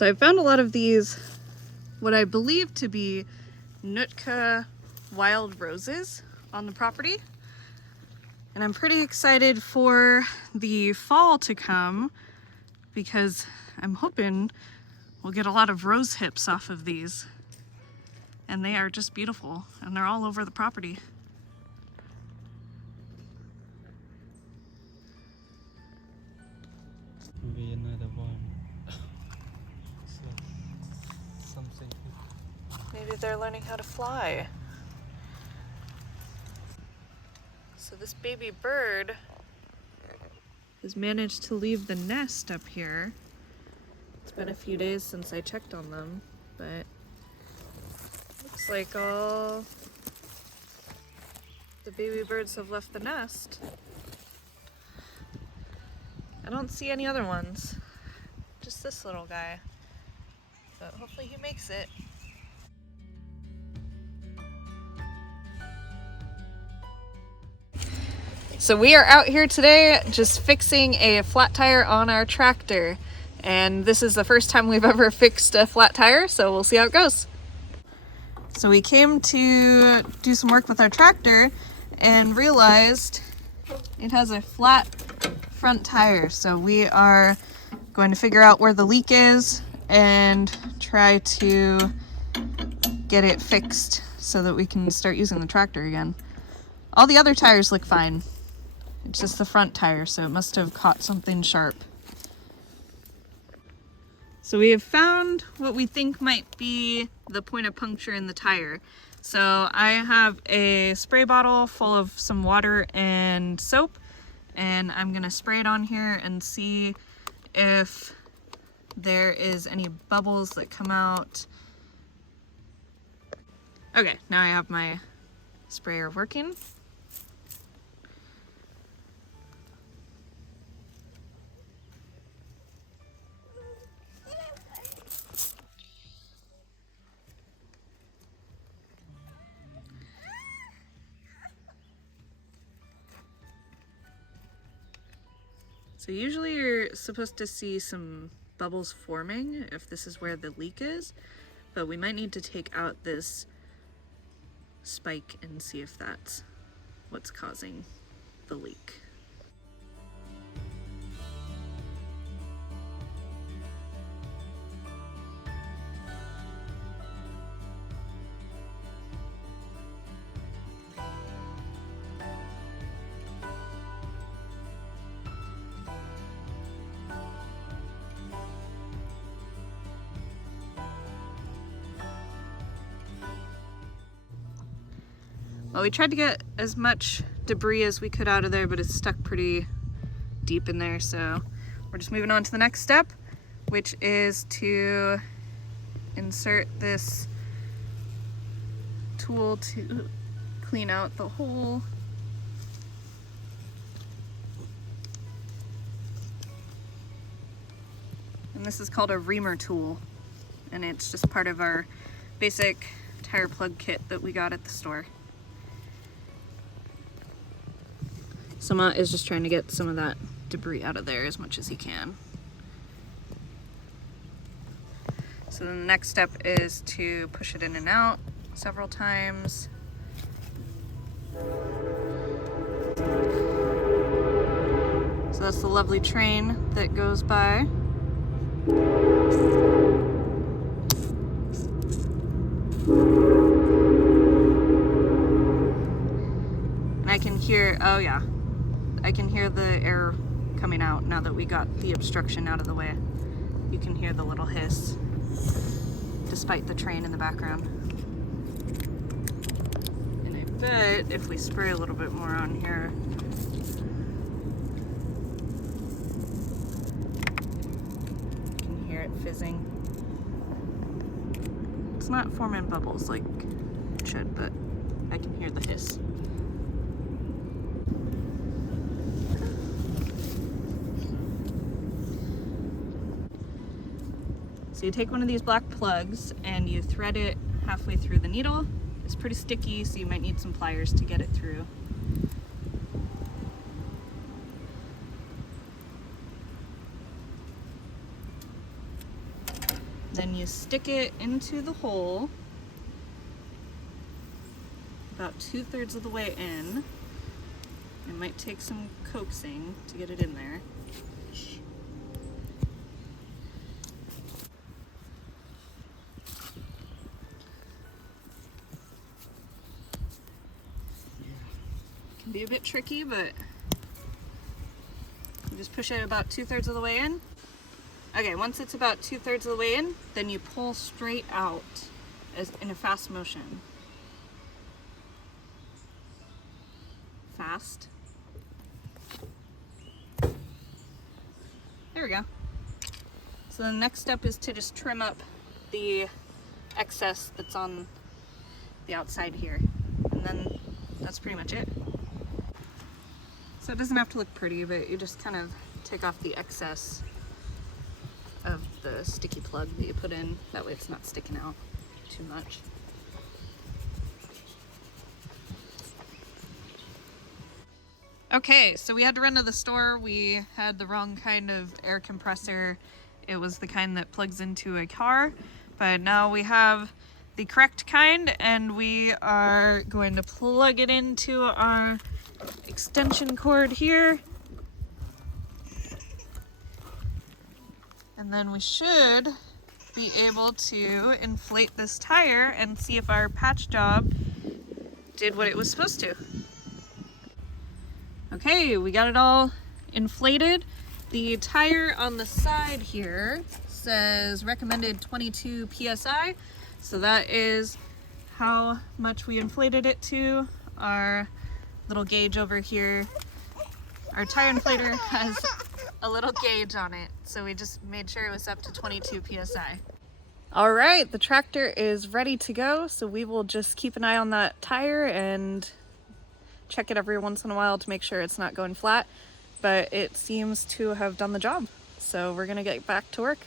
So I found a lot of these, what I believe to be Nootka wild roses on the property. And I'm pretty excited for the fall to come because I'm hoping we'll get a lot of rose hips off of these. And they are just beautiful, and they're all over the property. Maybe another one. Something. Maybe they're learning how to fly. So this baby bird has managed to leave the nest up here. It's been a few days since I checked on them, but looks like all the baby birds have left the nest. I don't see any other ones, just this little guy, but hopefully he makes it. So we are out here today just fixing a flat tire on our tractor, and this is the first time we've ever fixed a flat tire, so we'll see how it goes. So we came to do some work with our tractor and realized it has a flat front tire, so we are going to figure out where the leak is and try to get it fixed so that we can start using the tractor again. All the other tires look fine. It's just the front tire, so it must have caught something sharp. So we have found what we think might be the point of puncture in the tire. So I have a spray bottle full of some water and soap, and I'm gonna spray it on here and see if there is any bubbles that come out. Okay, now I have my sprayer working. So usually you're supposed to see some bubbles forming if this is where the leak is, but we might need to take out this spike and see if that's what's causing the leak. Well, we tried to get as much debris as we could out of there, but it's stuck pretty deep in there, so we're just moving on to the next step, which is to insert this tool to clean out the hole. And this is called a reamer tool, and it's just part of our basic tire plug kit that we got at the store. Sama is just trying to get some of that debris out of there as much as he can. So then the next step is to push it in and out several times. So that's the lovely train that goes by. And I can hear, oh yeah, I can hear the air coming out now that we got the obstruction out of the way. You can hear the little hiss, despite the train in the background. And I bet if we spray a little bit more on here, you can hear it fizzing. It's not forming bubbles like it should, but I can hear the hiss. So you take one of these black plugs and you thread it halfway through the needle. It's pretty sticky, so you might need some pliers to get it through. Then you stick it into the hole about 2/3 of the way in. It might take some coaxing to get it in there. Can be a bit tricky, but you just push it about 2/3 of the way in. Okay, once it's about 2/3 of the way in, then you pull straight out as in a fast motion. Fast. There we go. So the next step is to just trim up the excess that's on the outside here. And then that's pretty much it. So it doesn't have to look pretty, but you just kind of take off the excess of the sticky plug that you put in. That way it's not sticking out too much. Okay, so we had to run to the store. We had the wrong kind of air compressor. It was the kind that plugs into a car, but now we have the correct kind and we are going to plug it into our extension cord here. And then we should be able to inflate this tire and see if our patch job did what it was supposed to. Okay, we got it all inflated. The tire on the side here says recommended 22 PSI. So that is how much we inflated it to. Our little gauge over here. Our tire inflator has a little gauge on it. So we just made sure it was up to 22 PSI. All right, the tractor is ready to go. So we will just keep an eye on that tire and check it every once in a while to make sure it's not going flat, but it seems to have done the job. So we're gonna get back to work.